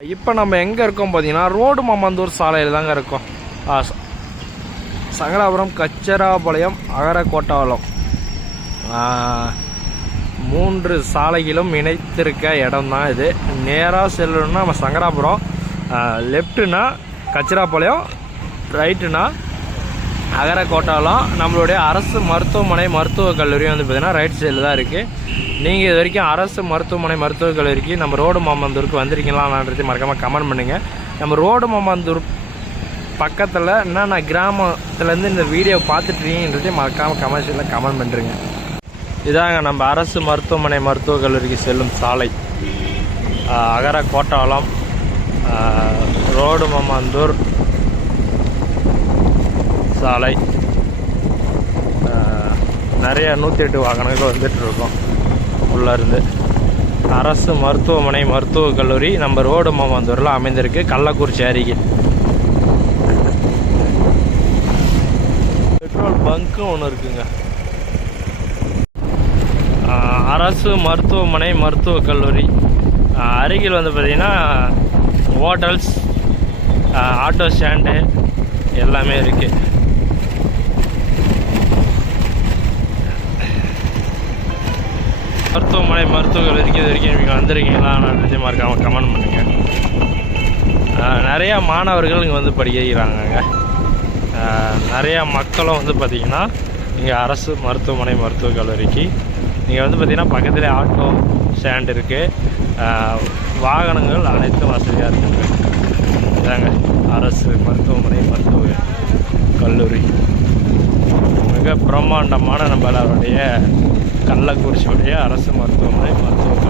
இப்போ நம்ம எங்கே இருக்கோம் பார்த்தீங்கன்னா ரோடு மாமந்தூர் சாலையில் தாங்க இருக்கோம். ஆ, சங்கராபுரம் கச்சராபாளையம் அகரக்கோட்டாவளம். மூன்று சாலைகளும் இணைத்திருக்க இடம் தான் இது. நேராக செல்லணும்னா நம்ம சங்கராபுரம் லெஃப்ட்டுனா கச்சராபாளையம் ரைட்டுனா அகரக்கோட்டாலும் நம்மளுடைய அரசு மருத்துவமனை மருத்துவக் கல்லூரி வந்து பார்த்திங்கன்னா ரைட் சைடில் தான் இருக்குது நீங்கள் இது வரைக்கும் அரசு மருத்துவமனை மருத்துவக் கல்லூரிக்கு நம்ம ரோடு மாமந்தூருக்கு வந்திருக்கீங்களான்றது மறக்காமல் கமெண்ட் பண்ணுங்கள் நம்ம ரோடு மாமந்தூர் பக்கத்தில் என்னென்ன கிராமத்துலேருந்து இந்த வீடியோ பார்த்துட்ருக்கீங்கன்றதே மறக்காமல் கமெண்ட்ஸில் கமெண்ட் பண்ணுறேங்க இதாங்க நம்ம அரசு மருத்துவமனை மருத்துவக் கல்லூரிக்கு செல்லும் சாலை. அகர கோட்டாலம் ரோடு மாமந்தூர் சாலை. நிறையா நிறைய நூற்றி எட்டு வாகனங்கள் வந்துட்டு இருக்கோம் அரசு மருத்துவமனை மருத்துவக் கல்லூரி நம்ம ரோடு மாமந்தூரில் அமைந்திருக்கு. கள்ளக்குறிச்சி அருகில் பெட்ரோல் பங்க்கும் ஒன்று இருக்குங்க. அரசு மருத்துவமனை மருத்துவக் கல்லூரி. அருகில் வந்து பார்த்திங்கன்னா ஹோட்டல்ஸ் ஆட்டோ ஸ்டாண்டு எல்லாமே இருக்குது மருத்துவமனை மருத்துவர்கள் வரைக்கும் இது வரைக்கும் நீங்கள் வந்திருக்கீங்களா? நான் மறக்காமல் கமெண்ட் பண்ணுங்கள் நிறையா மாணவர்கள் இங்கே வந்து படிக்கிறாங்க நிறையா மக்களும் வந்து பார்த்திங்கன்னா இங்கே அரசு மருத்துவமனை மருத்துவக் கல்லூரிக்கு நீங்கள் வந்து பார்த்திங்கன்னா பக்கத்துலேயே ஆட்டோ ஸ்டாண்ட் இருக்குது வாகனங்கள் அனைத்தும் வசதியாக இருக்குது இதாங்க அரசு மருத்துவமனை மருத்துவ கல்லூரி. மிக பிரம்மாண்டமான நம்மளுடைய கள்ளக்குறிச்சியுடைய அரசு மருத்துவமனை மருத்துவக்